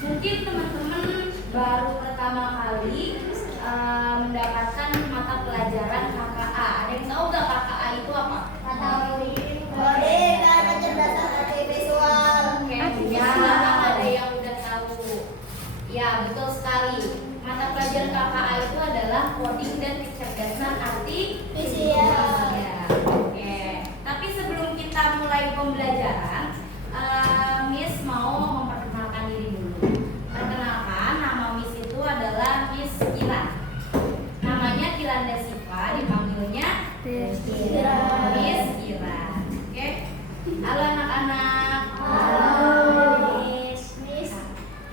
Mungkin teman-teman baru pertama kali mendapatkan mata pelajaran KKA. Ada yang tahu nggak KKA itu apa? Coding dan kecerdasan artifisial. Oke, ada yang udah tahu. Ya, betul sekali. Mata pelajaran KKA itu adalah coding dan kecerdasan artifisial. Ya, oke. Tapi sebelum kita mulai pembelajaran, Miss mau memperkenalkan diri dulu. Perkenalkan, nama Miss itu adalah Miss Kiran. Namanya Kiranda Siva, dipanggilnya Miss Kiran. Oke. Halo anak-anak. Halo Miss.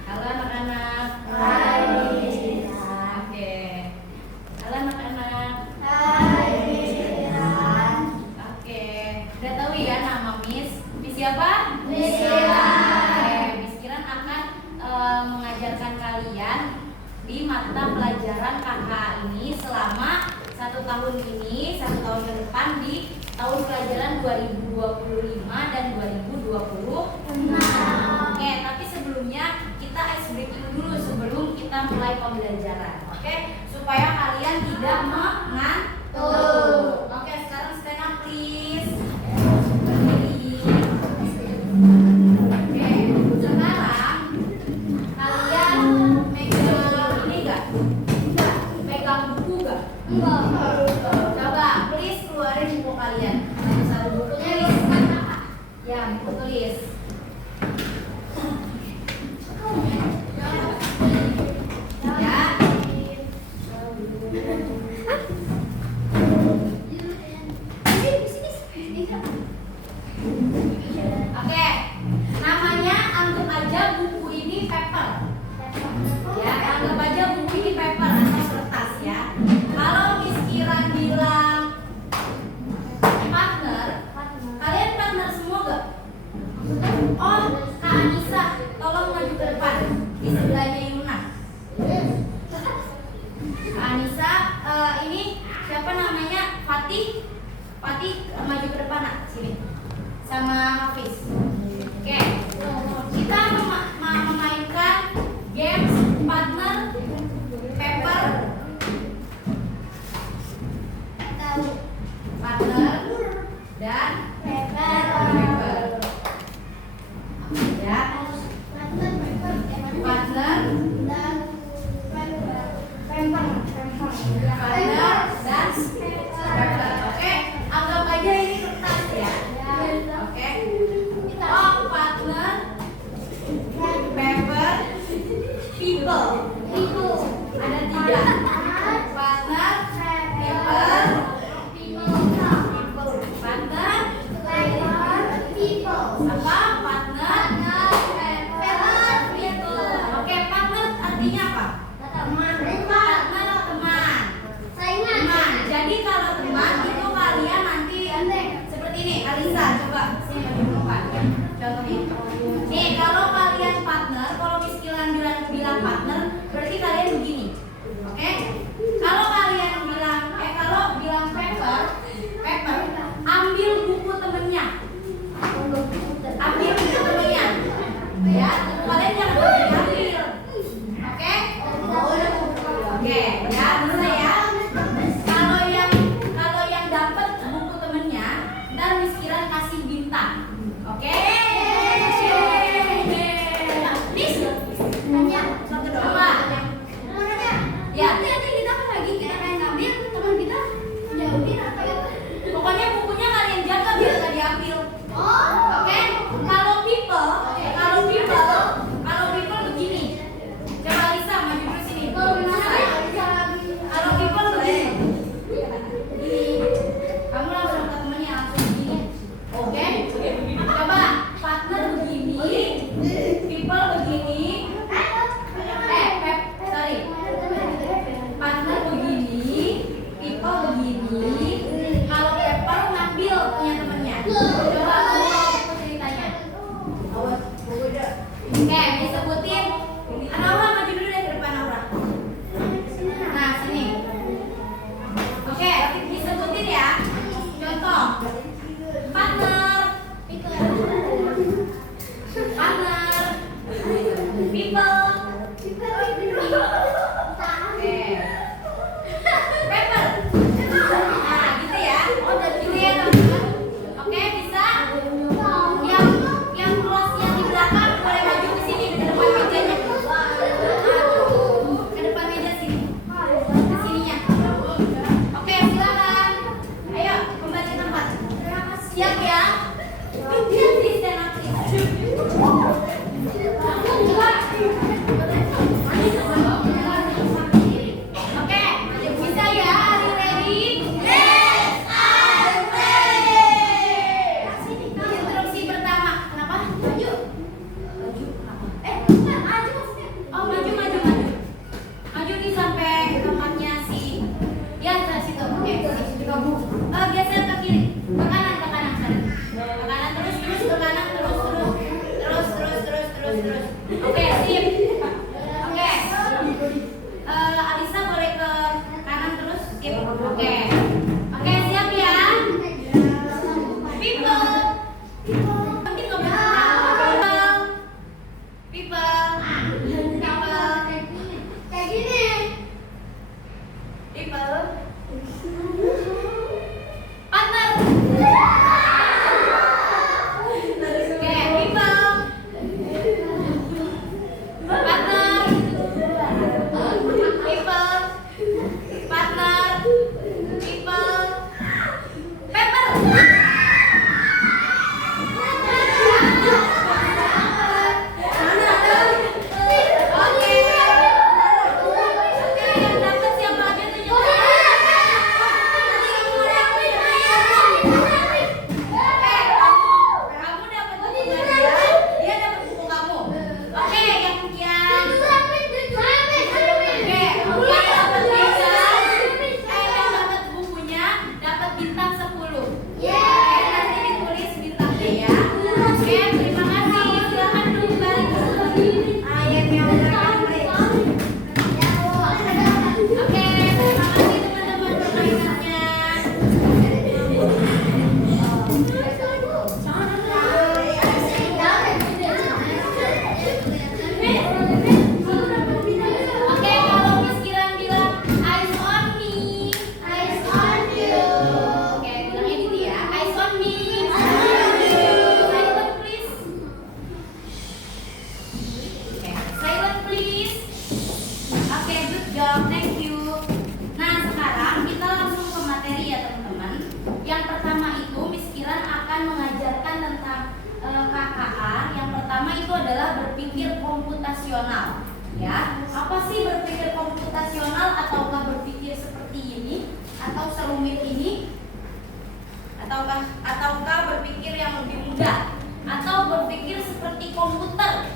Halo anak-anak. Hai Miss. Oke. Halo anak-anak. Hai Miss. Oke. Udah tahu ya nama Miss? Miss siapa? Miss Kiran. Oke, Miss Kiran akan mengajarkan kalian di mata pelajaran KKA ini selama 1 tahun ini, 1 tahun ke depan di tahun pelajaran 2025 dan 2026. Oke, tapi sebelumnya kita ice breaking dulu sebelum kita mulai pembelajaran. Oke, supaya kalian tidak mengantuk. Oke, sekarang stand up please. Berdiri. Oke, sekarang kalian megang ini gak? Megang buku gak? Coba please keluarin buku kalian. Satu buku tulis. Ya, buku tulis. Ya. Oke, namanya anggap aja buku ini paper. Ya, anggap aja buku ini paper atau kertas ya. Kalau Miss Kiran bilang partner, kalian partner semua gak? Oh, Kak Anissa, tolong maju ke depan di sebelahnya Yuna. Kak Anissa, ini siapa namanya? Fatih. Fatih maju ke depan nak, sini. Sama Hafiz. Oke, kita memainkan games partner, paper, partner dan paper. Ya, partner dan paper. Oke, anggap aja ini kertas ya. Oke. Oh, partner, paper, people. Ada 3. Partner, paper, partner, apa? Partner, Oke, partner artinya apa? Partner teman. Teman. Jadi kalau teman itu kalian nanti seperti ini. Alisa, coba sini maju ke depan. Contohnya. Nih, kalau kalian partner, kalau Miss Kiran bilang partner, berarti kalian begini. Oke? Kalau kalian bilang paper, ambil buku temennya. Ambil buku temennya. Ya, kalian jangan ambil. Oke? Oke, sip. Oke. Alisa boleh ke kanan terus. Sip. Oke. Oke, siap ya. People. Mungkin nggak bisa. People. Kayak gini. People. Partner. Oke, people. Partner. People. Partner. People. Paper. Oke. Oke, yang dapat siapa aja tunjuk. Kamu dapat buku dia dapat buku kamu. Oke, yang oke, yang dapat bukunya dapat bintang 10. Oke, nanti ditulis bintangnya ya. Oke, terima kasih. Silakan dulu balik ke sini. Oke, terima kasih teman-teman permainannya. Oke, kalau Miss Kiran bilang eyes on me. Oke, bilangnya gitu ya. Eyes on me. Silent please. Oke, silent please. Oke, good job. Thank you. Nah, sekarang kita langsung ke materi ya, teman-teman. Yang pertama itu Miss Kiran akan mengajarkan tentang KKA. Yang pertama itu adalah berpikir komputasional. Ya, apa sih berpikir komputasional? Ataukah berpikir seperti ini atau serumit ini? Ataukah berpikir yang lebih mudah? Atau berpikir seperti komputer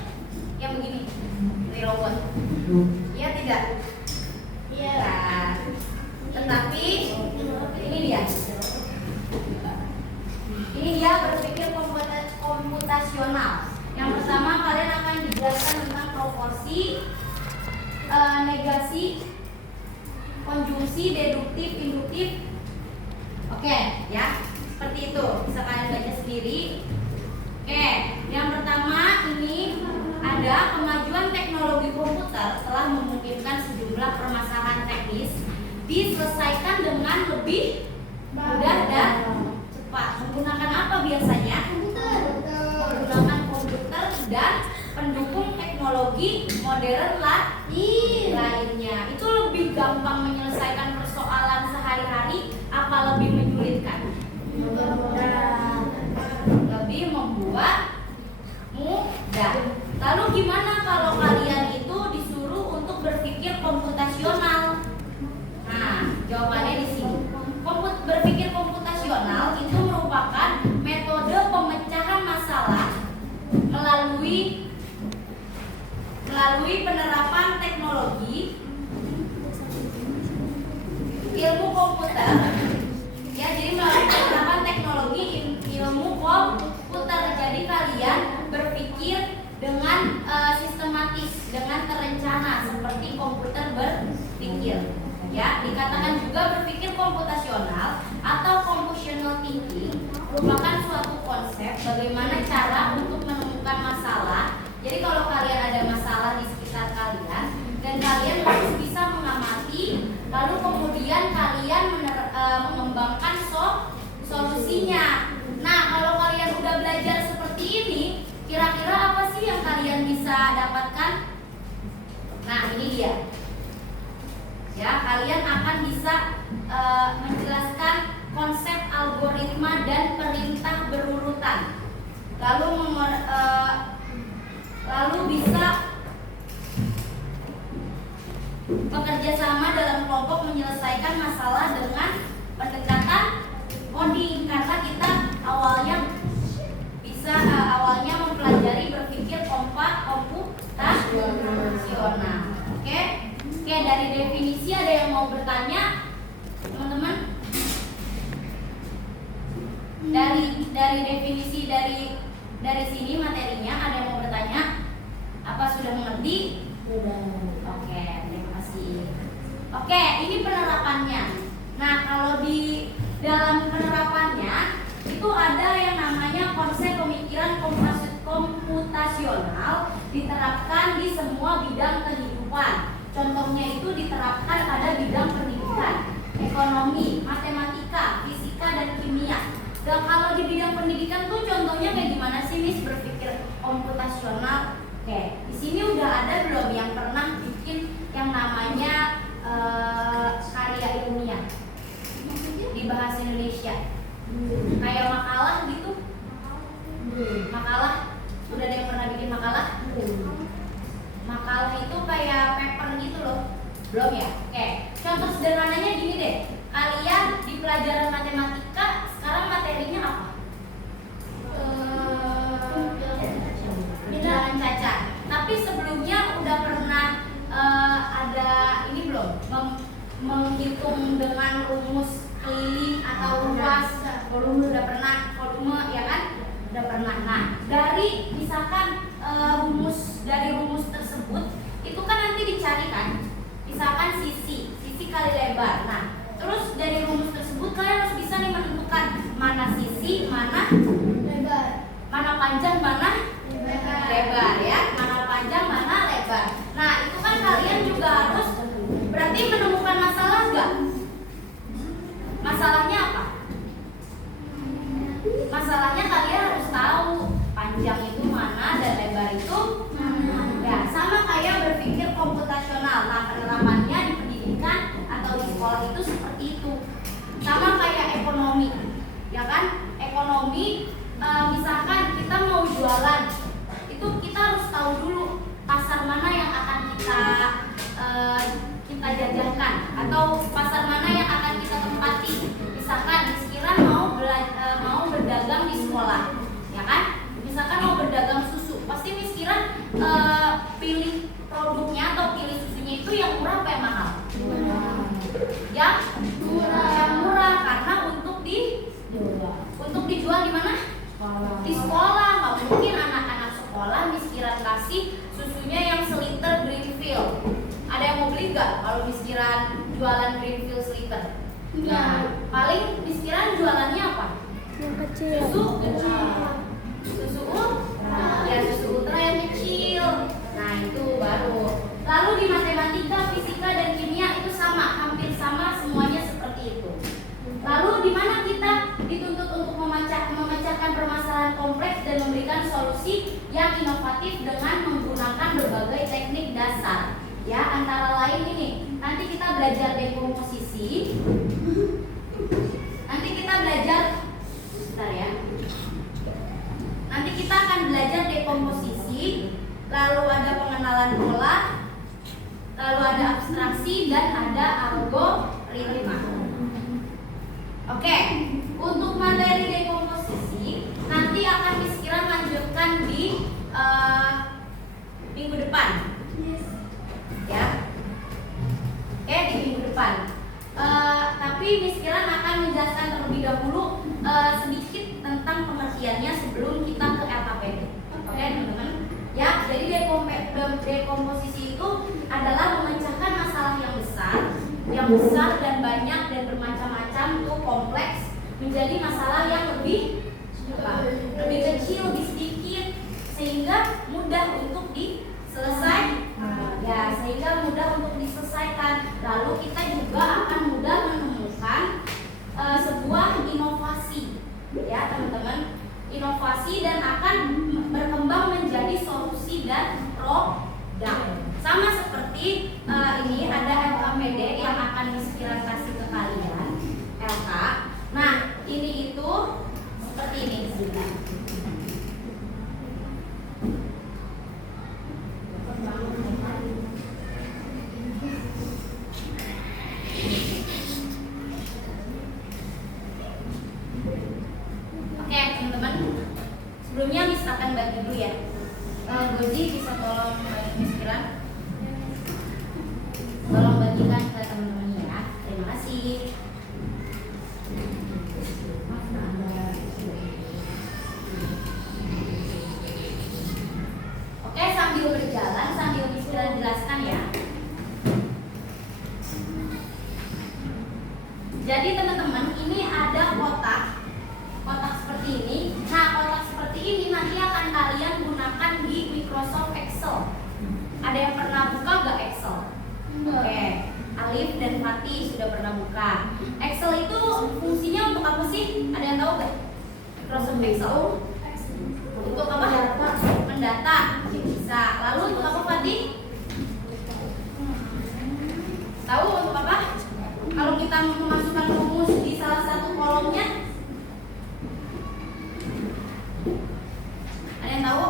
yang begini, seperti robot? Iya tidak? Nah, tetapi ini dia. Ini dia berpikir komputasional. Yang pertama kalian akan dijelaskan tentang proporsi, negasi, konjungsi, deduktif, induktif. Oke, ya. Seperti itu. Bisa kalian baca sendiri. Oke, yang pertama ini ada kemajuan teknologi komputer telah memungkinkan sejumlah permasalahan teknis diselesaikan dengan lebih mudah dan cepat. Menggunakan apa biasanya? Menggunakan komputer dan pendukung teknologi modern lainnya. Itu lebih gampang menyelesaikan persoalan sehari-hari apa lebih menyulitkan? Lebih membuat mudah. Lalu gimana kalau kalian itu disuruh untuk berpikir komputasional? Nah, jawabannya di sini. Berpikir komputasional itu merupakan metode pemecahan masalah melalui penerapan teknologi ilmu komputer. Ya, jadi melalui penerapan teknologi ilmu komputer. Jadi kalian berpikir dengan sistematis, dengan terencana seperti komputer berpikir. Ya, dikatakan juga berpikir komputasional atau computational thinking merupakan suatu konsep bagaimana cara untuk menemukan masalah. Jadi kalau kalian ada masalah di sekitar kalian dan kalian harus bisa mengamati, lalu kemudian kalian mengembangkan solusinya. Nah, kalau kalian udah belajar seperti ini, kira-kira apa sih yang kalian bisa dapatkan? Nah, ini dia. Ya, kalian akan bisa menjelaskan konsep algoritma dan perintah berurutan. Lalu bisa bekerja sama dalam kelompok menyelesaikan masalah dengan pendekatan coding, karena kita awalnya mempelajari berpikir komputasional. Oke, dari definisi ada yang mau bertanya, teman-teman? Dari definisi dari sini materinya ada yang mau bertanya? sudah mengerti? Oke, terima kasih. Oke, ini penerapannya. Nah, kalau di dalam penerapannya itu ada yang namanya konsep pemikiran komputasional diterapkan di semua bidang kehidupan. Contohnya itu diterapkan pada bidang pendidikan, ekonomi, matematika, fisika, dan kimia. Dan kalau di bidang pendidikan tuh contohnya kayak gimana sih Miss berpikir komputasional? Oke, di sini udah ada belum yang pernah bikin yang namanya karya ilmiah di bahasa Indonesia? Kayak makalah gitu? Makalah? Udah ada yang pernah bikin makalah? Makalah itu kayak paper gitu loh. Belum ya? Oke, contoh sederhananya gini deh. Kalian di pelajaran matematika sekarang materinya apa? Bilangan cacat. Tapi sebelumnya udah pernah ada ini belum? Menghitung dengan rumus keliling atau luas. Volume udah pernah, volume ya kan? Udah pernah. Nah, dari misalkan dari rumus tersebut itu kan nanti dicari kan? Misalkan sisi kali lebar. Nah, terus dari rumus tersebut kalian harus bisa nih menentukan mana sisi, mana Lebar. mana panjang, mana lebar ya, mana panjang, mana lebar. Nah, itu kan kalian juga harus berarti menemukan masalah enggak? Masalahnya apa? Masalahnya kalian harus tahu panjang itu mana dan lebar itu mana. Ya, sama kayak berpikir komputasional. Nah, penerapannya di pendidikan atau di sekolah itu seperti itu. Sama kayak ekonomi, ya kan? Ekonomi, misalkan kita mau jualan, itu kita harus tahu dulu pasar mana yang akan kita jajakan atau pasar mana yang akan kita tempati. Misalkan Miskiran mau berdagang di sekolah, ya kan? Misalkan mau berdagang susu, pasti Miskiran pilih produknya atau pilih susunya itu yang murah apa yang mahal? Yang murah karena untuk dijual di mana? Di sekolah. Nggak mungkin anak-anak sekolah Miskiran kasih susunya yang seliter Greenfield. Ada yang mau beli nggak kalau Miskiran jualan Greenfield seliter? Nah, paling Miskiran jualannya apa? Yang kecil. Susu ultra yang kecil. Nah, itu baru. Lalu di matematika, fisika, dan kimia itu sama, hampir sama semuanya seperti itu. Lalu di mana kita dituntut untuk memecahkan permasalahan kompleks dan memberikan solusi yang inovatif dengan menggunakan berbagai teknik dasar. Ya, antara lain ini. Nanti kita belajar dekomposisi. Nanti kita akan belajar dekomposisi, lalu ada pengenalan pola, lalu ada abstraksi dan ada algoritma. Oke, untuk materi dekomposisi nanti akan Miskiran lanjutkan di minggu depan. Ya. Oke, di minggu depan. Tapi Miskiran akan menjelaskan terlebih dahulu sedikit tentang pengertiannya sebelum kita ke LKPD. Oke, teman-teman. Ya, jadi dekomposisi itu adalah memecahkan masalah yang besar dan banyak dan bermacam-macam, itu kompleks, menjadi masalah yang lebih kecil, lebih sedikit, sehingga mudah untuk diselesaikan. Lalu kita juga akan mudah menemukan sebuah inovasi, ya teman-teman, inovasi dan akan berkembang menjadi solusi dan produk. Sama seperti ini ada LKPD yang akan Miskiran kasih ke kalian, LK. Nah, ini itu seperti ini. Oke, teman-teman. Sebelumnya Miss akan bagi dulu ya. Gozi bisa tolong Miskiran. Tolong bagikan ke teman-teman ya. Terima kasih. Oke, sambil berjalan Jadi teman-teman, ini ada kotak seperti ini. Nah, kotak seperti ini nanti akan kalian gunakan di Microsoft Excel. Ada yang pernah buka nggak Excel? Oke, Alif dan Fatih sudah pernah buka. Excel itu fungsinya untuk apa sih? Ada yang tahu nggak? Microsoft Excel untuk apa? Mendata. Bisa. Lalu untuk apa, Fatih? Tahu untuk apa? Kalau kita memasukkan rumus di salah satu kolomnya, ada yang tahu?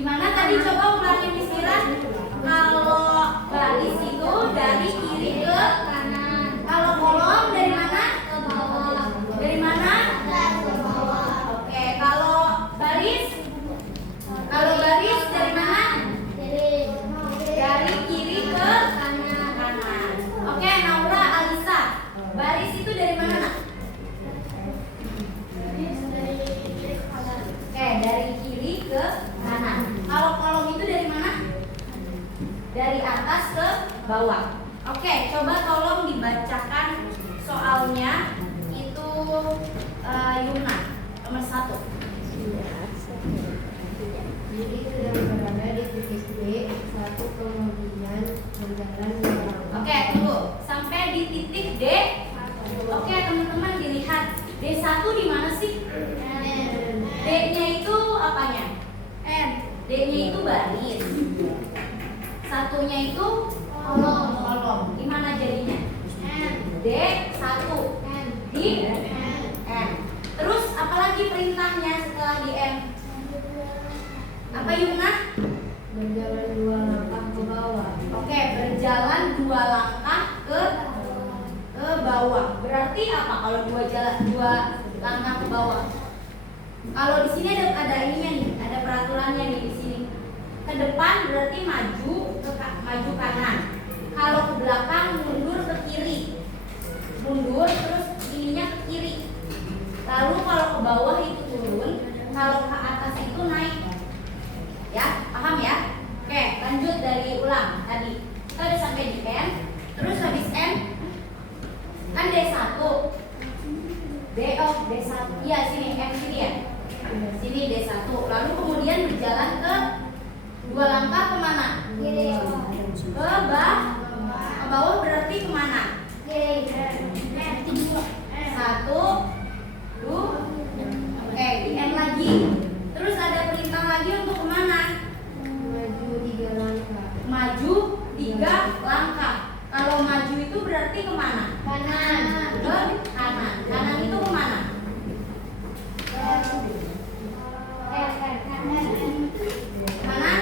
Gimana tadi, coba ulangin Miss. Kalau baris itu dari kiri ke kanan. Kalau kolom dari mana? Ke bawah. Dari mana? Ke bawah. Oke, kalau baris? Kalau baris dari mana? Dari kiri ke kanan. Oke, Naura, Alisa. Baris itu dari mana, Nak? Oke, dari kiri ke kanan. Kalau kolom itu dari mana? Dari atas ke bawah. Oke, coba tolong dibacakan soalnya itu Yuna nomor 1. Jadi sedang berada di titik D, satu kemudian berjalan ke Oke, tunggu. Sampai di titik D. Oke, teman-teman dilihat. D1 di mana sih? D-nya itu apanya? N. D-nya itu baris. Satunya itu kolom. Di mana jadinya? N. D1. N. Di N. Terus apalagi perintahnya setelah di N? Apa, Yuna? berjalan 2 langkah ke bawah. Oke, berjalan 2 langkah ke bawah. Berarti apa kalau 2 langkah ke bawah? Kalau di sini ada ininya nih, ada peraturannya nih di sini. Ke depan berarti maju kanan. Kalau ke belakang mundur ke kiri. Mundur terus ininya ke kiri. Lalu kalau ke bawah itu turun, kalau ke atas itu naik. Ya, paham ya? Oke, lanjut dari ulang tadi. Kita udah sampai di N. Terus habis N kan D1. D1. Iya, sini N sini ya. Sini D1. Lalu kemudian berjalan ke 2 langkah kemana? Kiri. Ke bawah berarti kemana? Kiri. 1, 2. Oke, di N lagi. Terus ada perintah lagi untuk kemana? Maju 3 langkah. Maju 3 langkah. Kalau maju itu berarti kemana? Kanan. Ke kanan. Kanan itu kemana? Mana?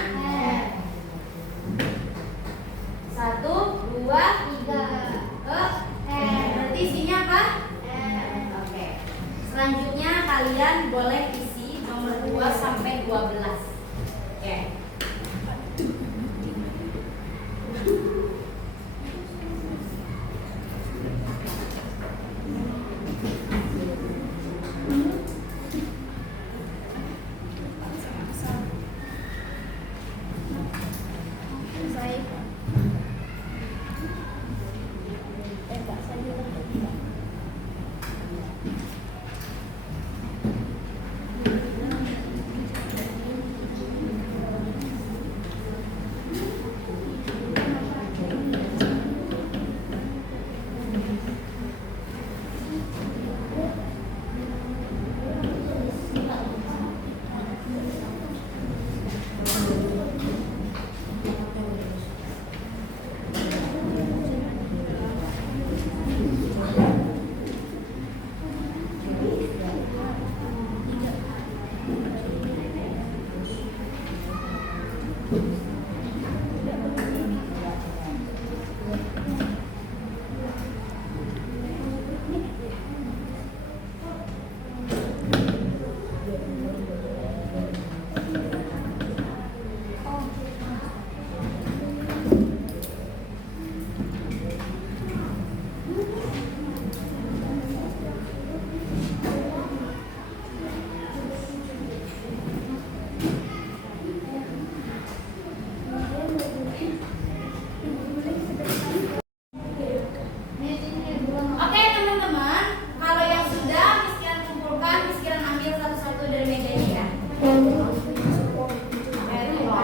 Oke teman-teman, kalau yang sudah Miss Kiran kumpulkan, Miss Kiran ambil satu-satu dari mejanya ya. Terima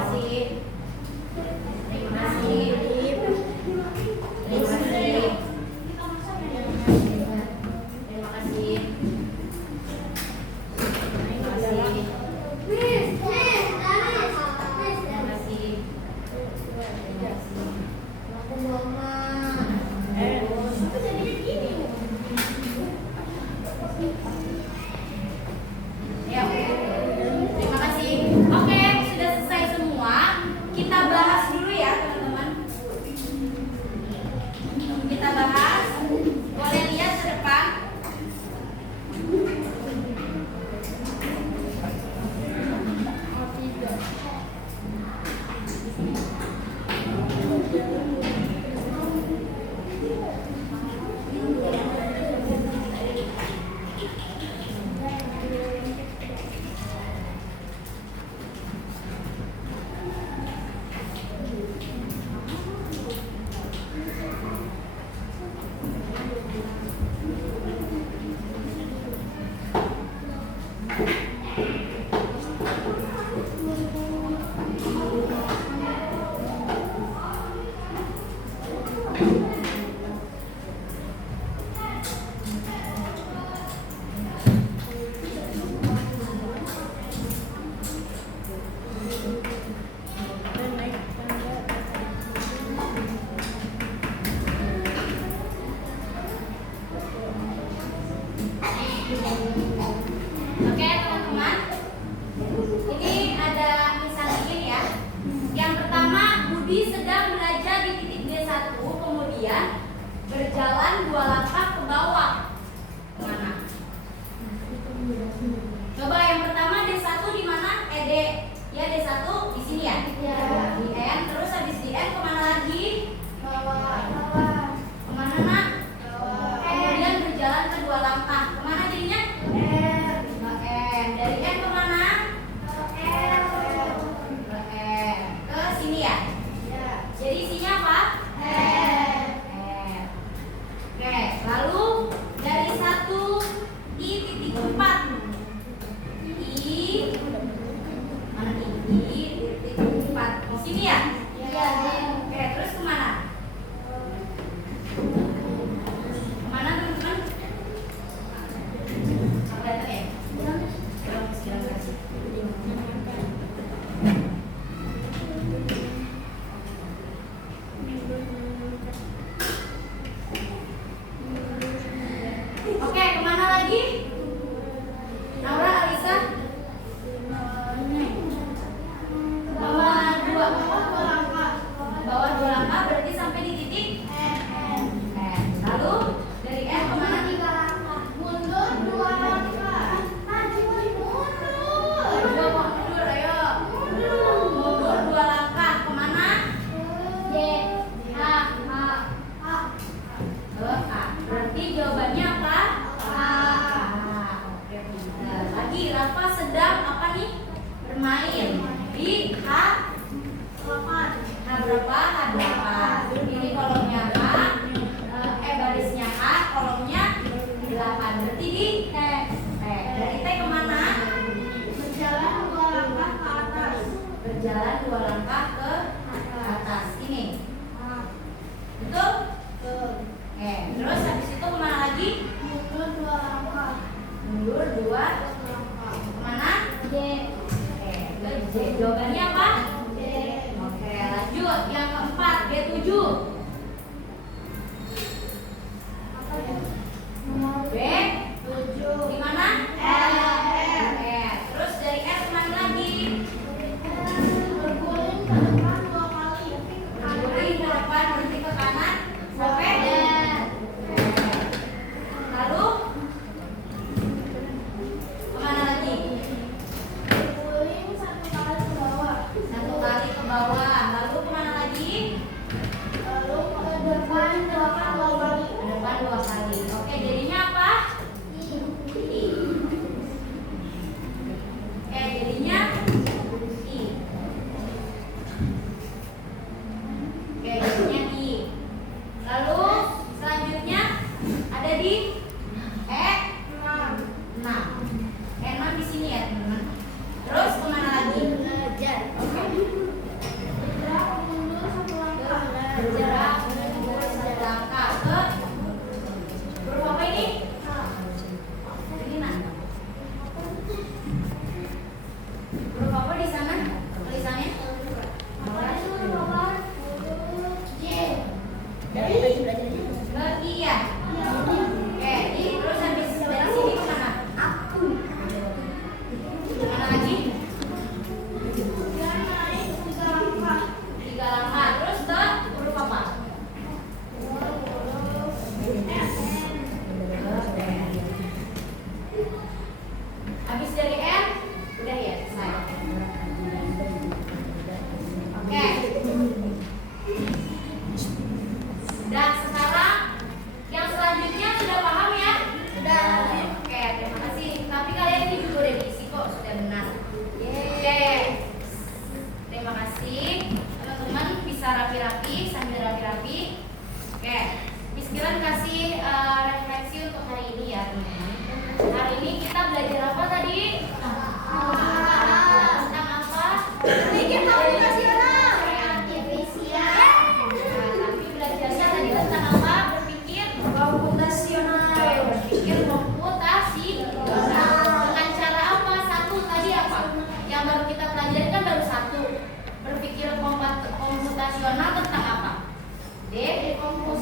kasih. Terima kasih. Terima kasih. Terima kasih. Terima kasih. Ya, terima kasih. Oke, sudah selesai semua. Kita bahas dulu ya, teman-teman. Kita bahas. Boleh lihat ke depan. Oke teman-teman, ini ada misalnya ya. Yang pertama, Budi sedang belajar di titik D1, kemudian berjalan 2 langkah ke bawah. Mana? Coba yang pertama D1 di mana? D. Ya D1 di sini ya. Di N, terus habis di N kemana lagi? Kemana nak? Kemudian berjalan ke 2 langkah. Kemana jadinya? N. Dari N kemana? Ke sini ya. Jadi isinya apa? Oke, lalu dari 1 I titik 4. I mana nih? I titik 4. Di sini ya? Oke, terus kemana? Kemana teman-teman? Kelihatan ya? Silakan kasih. Oke, kemana lagi? Naura, Alisa? Bawah 2 langkah berarti sampai di titik N. Lalu dari N kemana? 3 langkah. Mundur 2 langkah. Mundur, ayo. Mundur 2 langkah. Kemana? Ke A. Berarti jawabannya apa? A. Oke, benar. Lagi Rafa sedang apa nih? Bermain di H8. H berapa? H8. Ini kolomnya H, barisnya H, kolomnya 8. Berarti di T. Dari T kemana? Berjalan 2 langkah ke atas. Berjalan 2 langkah ke atas. Ini. Betul? Oke, terus habis itu kemana lagi? Mundur 2 langkah. Mundur 2 langkah. Kemana? D. Oke, ke D. Jawabannya apa? D. Oke, lanjut. Yang keempat, D7. B7. Di mana? R. Terus dari R kemana lagi? Berguling ke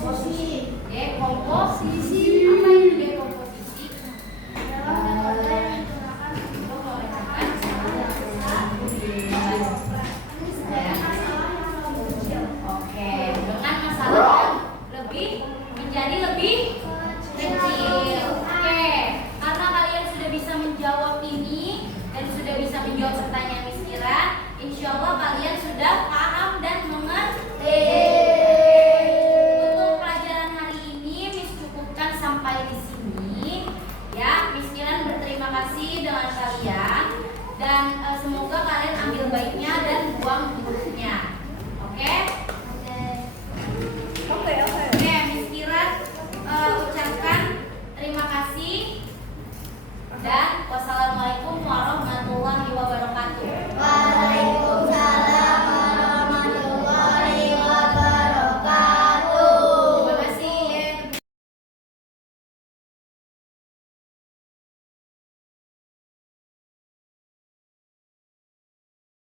Dekomposisi. Apa itu dekomposisi? Oke, dengan masalah yang lebih menjadi lebih kecil. Oke, karena kalian sudah bisa menjawab ini dan sudah bisa menjawab pertanyaan Miss Ira, insya Allah kalian sudah paham dan mengerti. Untuk pelajaran hari ini Miss cukupkan sampai di sini. Ya, Miss Ira berterima kasih dengan kalian dan semoga kalian ambil baiknya dan